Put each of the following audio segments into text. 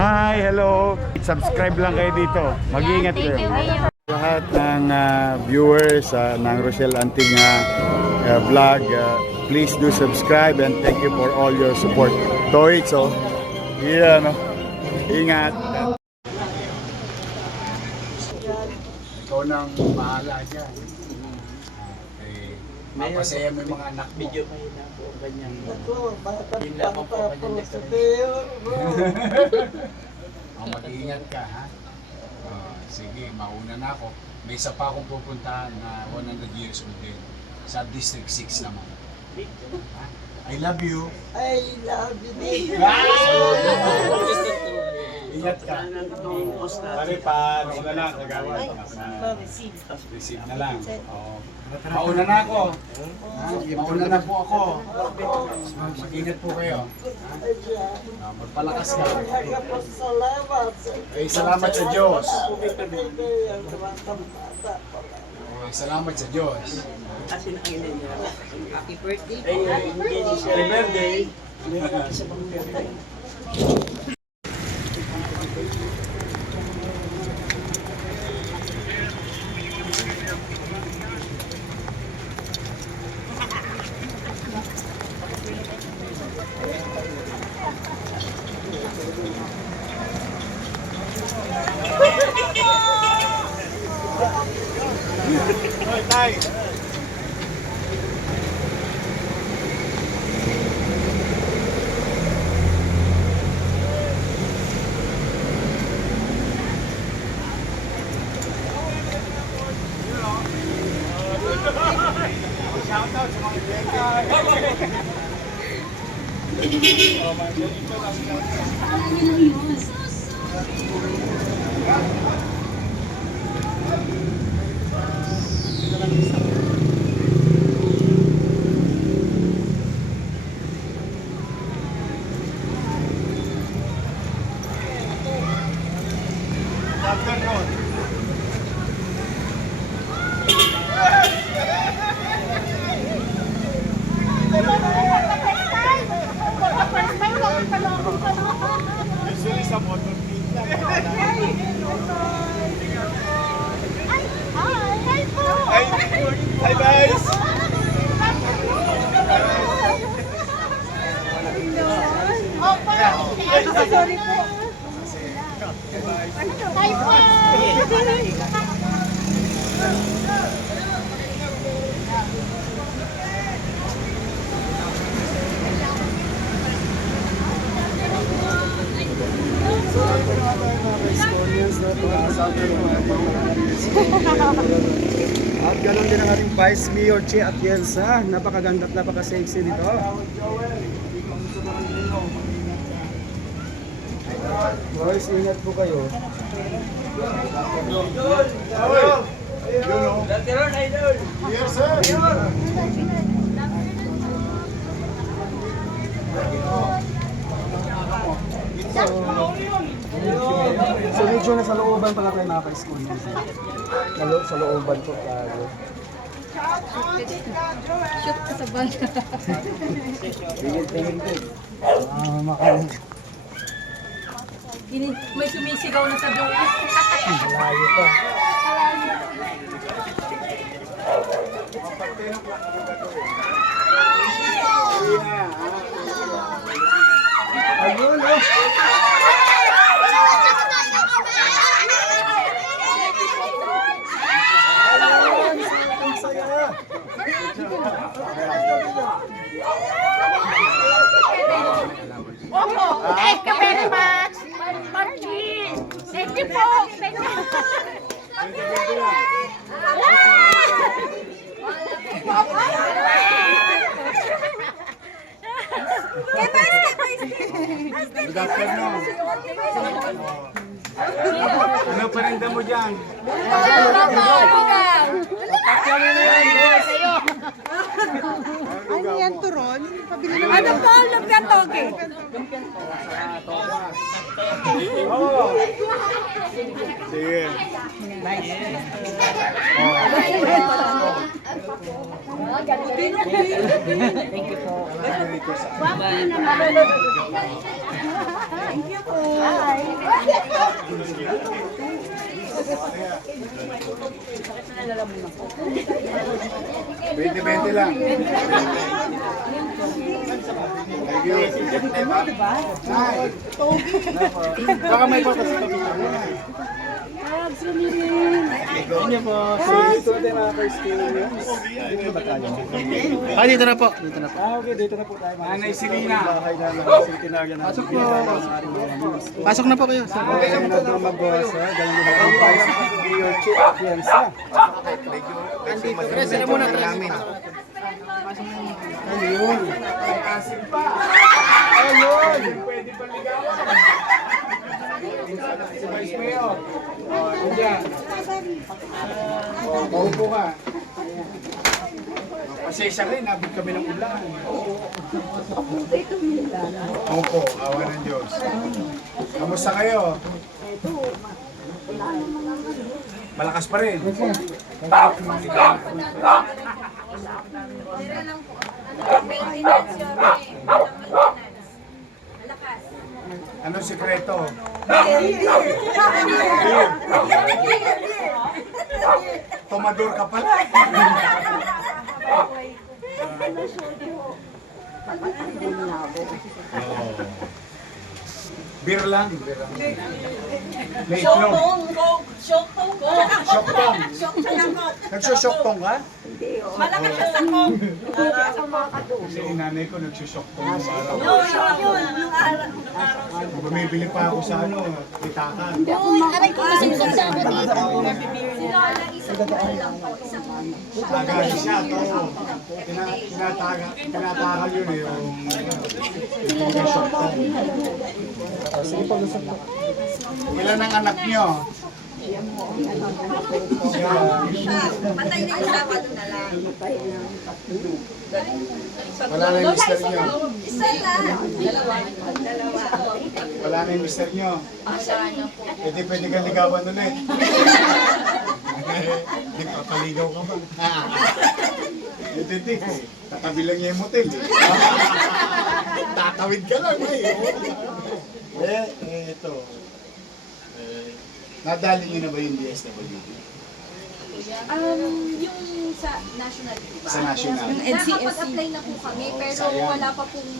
Hi, hello. Subscribe lang kayo dito. Mag-iingat kayo. Lahat ng viewers ng Rochelle Anting vlog, please do subscribe and thank you for all your support. Toits, oh. Yeah, no. Ingat. Ikaw nang bahala dyan. Okay. Mapasaya mo yung mga anak mo. Medyo mahina po ganyan. Yun Yun lamang po ganyan Mag-iingat ka, ha? Sige, mauna na ako. May isa pa akong pupuntahan na 100 years old din. Sa District 6 naman. Ha? I love you. I love you. Ingat ka. Pare pa, na lang, kagawad. Receive na lang. Mauna na ako. Mauna na po ako. Mag-ingat po kayo. Magpalakas ka. Salamat sa Diyos. Salamat sa Diyos. Kasi nakilin niya. Happy birthday. Happy birthday. Hoy, tay. Shoutout sa mga usually sa motor team lang. Hi guys! Sorry po. Hi po! At ganoon din ang ating Vice Mayor Che Atienza. Napakaganda at napaka-sexy dito. Boys, ingat po kayo. Yes, sir! So medyo nasa looban pala tayo mga ka-school. Sa looban po tayo. Shoot ka sa banda. Tingin po. Makain. May sumisigaw na sa dulo. Malayo pa. Ayun, oh. Thank you very much. Margie. Thank you po. Thank you. Good afternoon. Ano pa rin mo dyan? Ano yan, turon? Pabili naman. Ano po? Lumpiang toge. Sige. Thank you po. Thank you po. 20 lang. Thank you. Baka may papasok. Dito natin nakaka-school. Dito na ba tayo? Dito na po. Dito na po. Okay, dito na po tayo. Nanay Silina. Bahay na ng centenaryo na. Pasok po. Pasok na po kayo. Okay, na doon magbasa. Galing na ang tayo sa Mayor Chief Fianza. Sila muna. Ayun. Ayun. Si Vice Mayor. Nandiyan. Paupo ka. Pasensya rin, nabot kami ng ulan. Opo, awa ng Diyos. Kamusta kayo? Malakas pa rin. Anong sikreto? Tomador ka pala. Beer lang. May itlog. Shoktong. Nagsushoktong ka? Malakas siya sa kong. Kasi inanay ko nagsushoktong yung araw. Bumibili pa ako sa itakan. Aray ko, masungsok sa ako dito. Tagay siya to. Tinatagal yun eh. Yung shoktong. Ilan ang anak niyo? Patay na yung sabado na lang. Wala na yung mister niyo. Isa lang. Dalawa. Wala na yung mister niyo. Pwede ka ligawan ulit. Nagpapaligaw ka ba? Hindi. Katabi lang niya yung motel. Tatawid ka lang ito. Nadali niyo na ba yung DSWD? Yung sa national, diba? Sa national. Nakapag-apply na po kami, pero Sayang. wala pa pong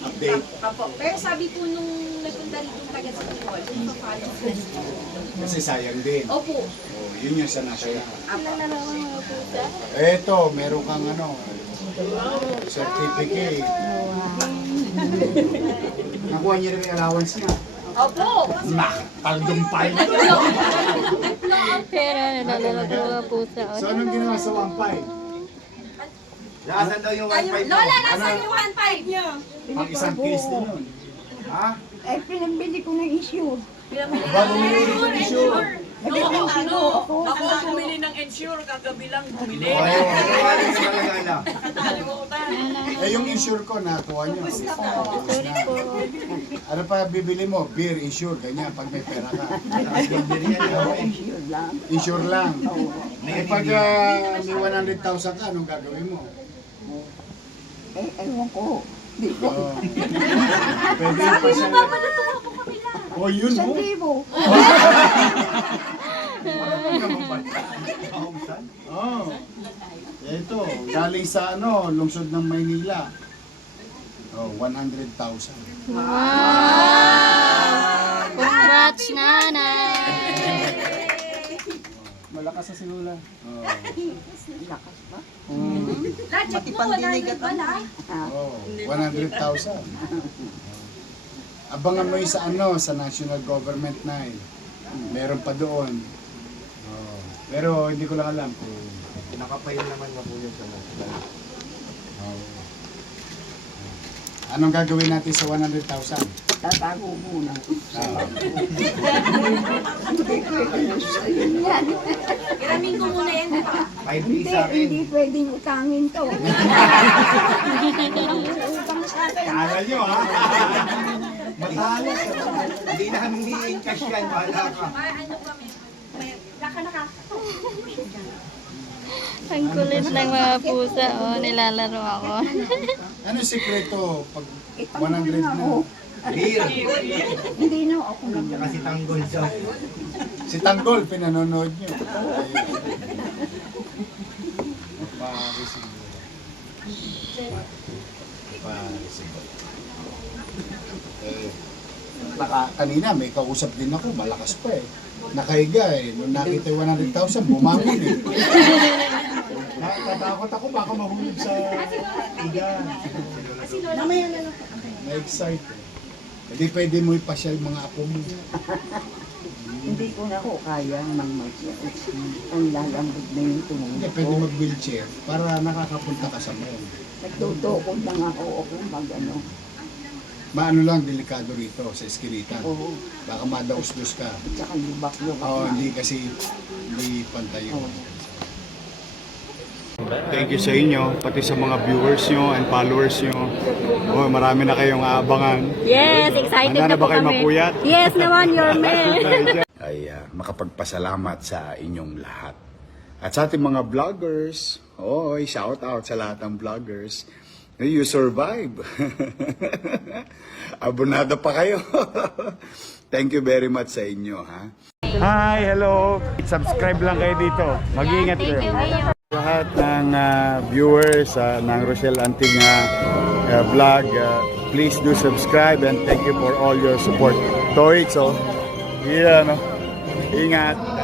Update. Apo. Pero sabi po nung nagpunta rito yung taga sa Bicol, yung pa-follow. Kasi sayang din. Opo. Oh, yun yung sa national. Eto, meron kang certificate. Nakuha niyo rin yung allowance niya. Opo! Talumpay. Pera, nalalagay po sa So anong ginawa sa 1.5? Nasaan daw yung Lola, nasaan yung 1.5 niyo? Ang isang case din yun. Ha? Eh, pinambili ko ng issue. Bago minili ng issue. Ako bumili ng insure, kagabi lang bumili. Eh yung insure ko, nakuha niyo. Sorry po. Ano pa bibili mo? Beer, insure, ganyan, pag may pera ka. Insure lang. Eh pag may 100,000 ka, anong gagawin mo? Eh, ewan ko. Di ko. Oh. Pwede pa siya. Oh, yun Sa mo. libo. Oh. Ito, galing sa lungsod ng Maynila. Oh, 100,000. Wow! Congrats, nanay! Malakas sa silula. Oh. Lakas ba? Check mo, 100 ba na? Oh, 100,000. Abangan mo yung sa national government na meron pa doon. Oh. Pero hindi ko lang alam kung Nakapail naman na po yun sa national. oh. Anong gagawin natin sa 100,000? Tatago muna. Iramin ko muna yan, di ba? 5 Hindi, sa akin. hindi pwedeng utangin to. Kala nyo ha? Matalo ka. Hindi namin i-encash yan. Bahala ka. Ano kami? Naka. Ang kulit ng mga pusa, oh, nilalaro ako. Anong sikreto pag Itangin 100 na na? ako. Beer. Hindi na ako naman. Kasi tanggol siya. Si Tanggol, pinanonood nyo. Kanina may kausap din ako, malakas pa eh. Nakahiga eh. Nung nakita yung 100,000, bumangon eh. Natatakot ako, baka mahulog sa higa. Na-excite eh. Hindi pwede mo ipasyal mga apo mo. Hindi ko na ako kaya ng masya. Ang lalambot na yung tumulong Hindi pwede mag-wheelchair para nakakapunta ka sa mall. Nagtutukod lang ako mag-ano. Maano lang, delikado rito sa eskinita. Oo. Baka madaus-dus ka. At saka lubak-lubak Oo, na. hindi kasi hindi pantay yun. Thank you sa inyo, pati sa mga viewers nyo and followers nyo. Oh, marami na kayong aabangan. Yes, excited Handa na na po ba kayo kami. mapuyat? Yes naman, your man. Ay makapagpasalamat sa inyong lahat. At sa ating mga vloggers, shout out sa lahat ng vloggers. You survive. Abonado pa kayo. Thank you very much sa inyo, ha? Hi, hello. Subscribe lang kayo dito. Mag-iingat kayo. Lahat ng viewers ng Rochelle Anting vlog, please do subscribe and thank you for all your support. Toits, yeah, no? Ingat.